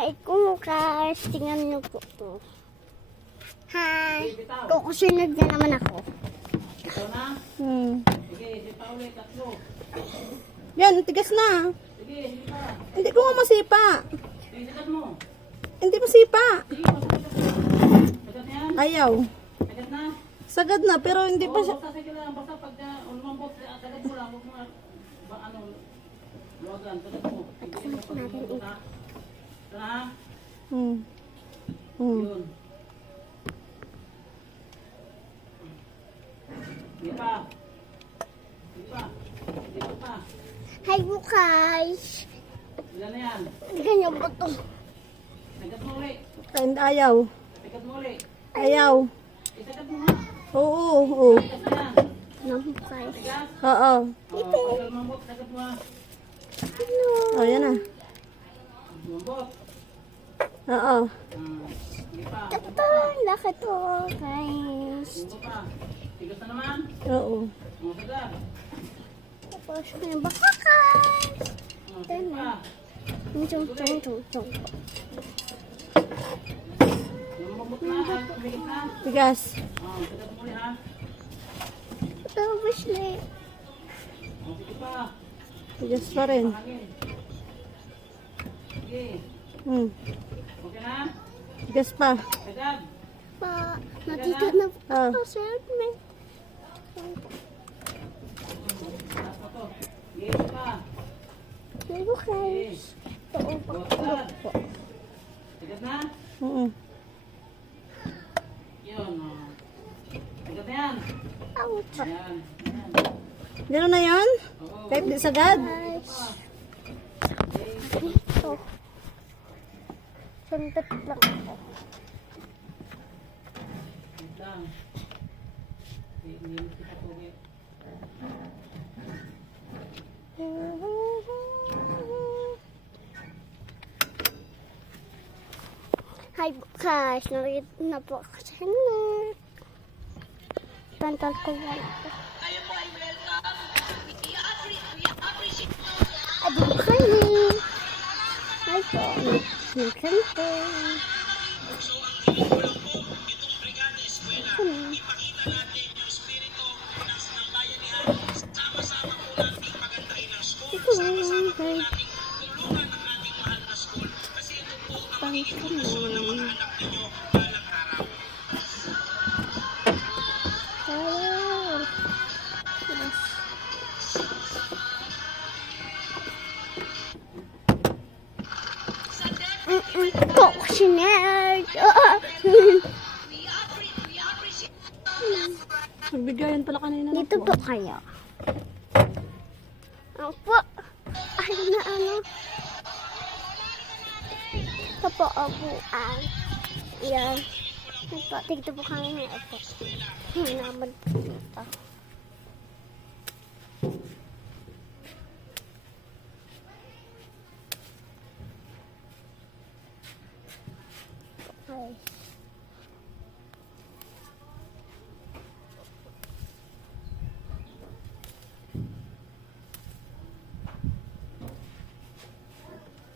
Hi, Kukas. Tingnan niyo po to. Hi. Kukusunod na naman ako. Ito na? Sige, hindi pa ulit. Tatlo. Yan, tigas na. Sige, hindi pa. Hindi ko nga masipa. Sige, sagat mo. Hindi masipa. Sige, sagat na yan. Ayaw. Sagat na. Sagad na, pero hindi pa siya. Basta sige lang. Basta pag lumambot, sagat mo lang. Huwag mo luwagan. Sagat mo. Hindi mo pag lumambot ha. Ito na ha. Yun. Hindi pa. Hindi pa. Hindi pa. Hi, Kukas. Ilan na yan? Tingnan niyo po to. Sagat mo ulit. Ayaw. Sagat mo ulit. Ayaw. Sagat mo ha. Oo, oo. Sagat na yan. Kukas. Sagat. Oo. Pag lumambot, sagat mo ha. Oh, yan na. Lumambot. Oo. Hindi pa. Ito, laki to, guys. Lumambot pa. Tigas na naman. Oo. Sagat. Tapos may bakakas. Sige pa. Tung, tung, tung, tung. Lumambot na. Tumigit na. Tigas. Sagat mo ulit ha. Tapos na. Sige pa. Tigas pa rin. Hangin. Sige. Okay na? Tigas pa. Sagat. Pa, natito na po Ah. ako, sir. May Taas mo to. Sige pa. Hi, Kukas. Ito, Sagat. Sagat na? Oo. Yun. Sagat na yan. ouch. Yan. Yan. Gano'n na yan? Oo. Kahit di sagad? Guys. Ito. Sandot lang ako. Wait lang. Hindi kita tubig. Hi, Kukas. Narito na po ako sa helmet. Pantal ko lang ako. Ado kayo. Hi po. Nagkanto. Ito lang, guys. Pangkaman. Hello. Yes. Coctionary. Nagbigayan pala kanina. Dito po kayo. Opo. Ay na ano. Ito po abuan. Yan. Ito, dito po kami na ito. Hinamad po dito. Okay.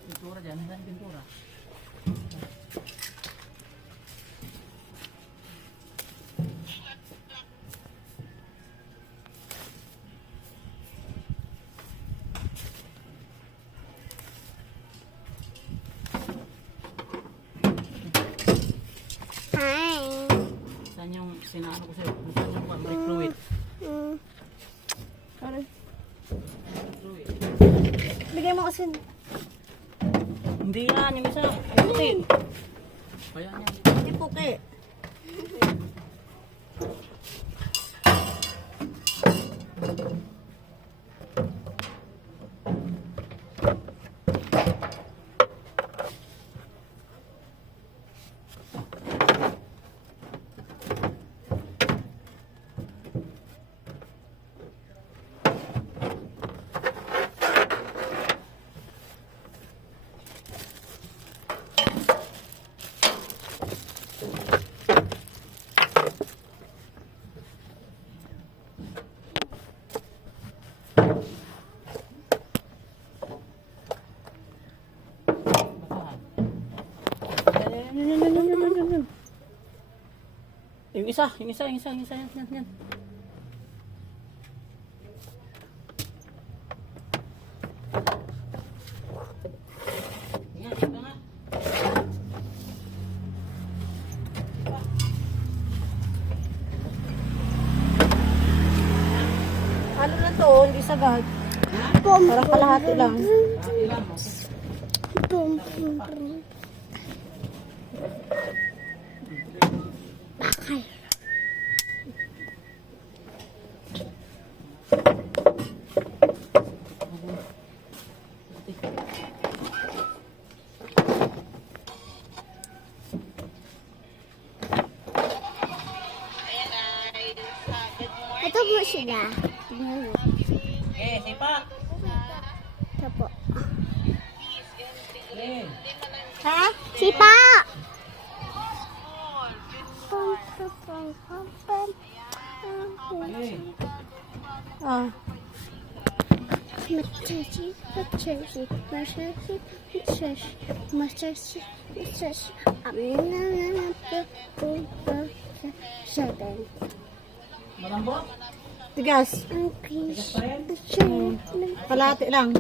Pintura dyan. Saan pintura? Hi. Saan yung sinaano ko sa'yo? Saan yung brake fluid? Sorry. Fluid. Bigay mo kasi. Hindi yan. Yung isa. Putin. Kaya yan. Hindi po kay. Yun. Yung isa. Yan. Yan, ito nga. Halo lang to, hindi sagad. Bum, Parang kalahati lang. Ilan mo? bum, bum, bum. Bakal. Ito po sila. Tingnan mo. Eh, sipa. Ito po. Eh. Ha? Sipa! Pum, pum, pum, pum, pum. Eh. Ah. Macieci, macieci, macieci, macieci, macieci, macieci. Seven. Malambot? Tigas. Ang kiss. Kalahati lang.